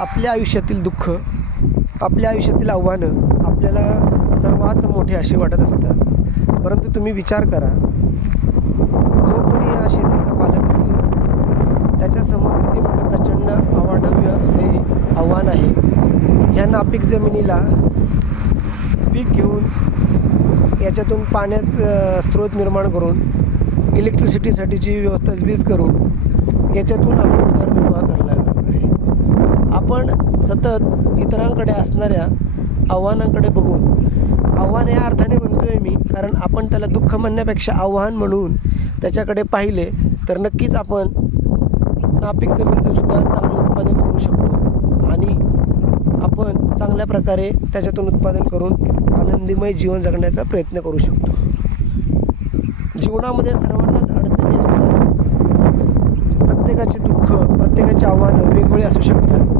आपल्या आयुष्यातील दुःख, आपल्या आयुष्यातील आव्हानं आपल्याला सर्वात मोठे असे वाटत असतात. परंतु तुम्ही विचार करा, जो कोणी या शेतीचा मालक असेल त्याच्यासमोर किती मोठे प्रचंड अवाढव्य असे आव्हान आहे. ह्या नापीक जमिनीला पीक घेऊन याच्यातून पाण्याचं स्रोत निर्माण करून इलेक्ट्रिसिटीसाठीची व्यवस्था वीज करून याच्यातून आपण उदरनिर्वाह करायला लागलो आहे. आपण सतत इतरांकडे असणाऱ्या आव्हानांकडे बघून, आव्हान या अर्थाने म्हणतोय मी कारण आपण त्याला दुःख म्हणण्यापेक्षा आव्हान म्हणून त्याच्याकडे पाहिले तर नक्कीच आपण नापीक जमिनीतून सुद्धा चांगलं उत्पादन करू शकतो आणि आपण चांगल्या प्रकारे त्याच्यातून उत्पादन करून आनंदीमय जीवन जगण्याचा प्रयत्न करू शकतो. जीवनामध्ये सर्वांनाच अडचणी असतात. प्रत्येकाचे दुःख, प्रत्येकाची आव्हानं वेगवेगळी असू शकतात.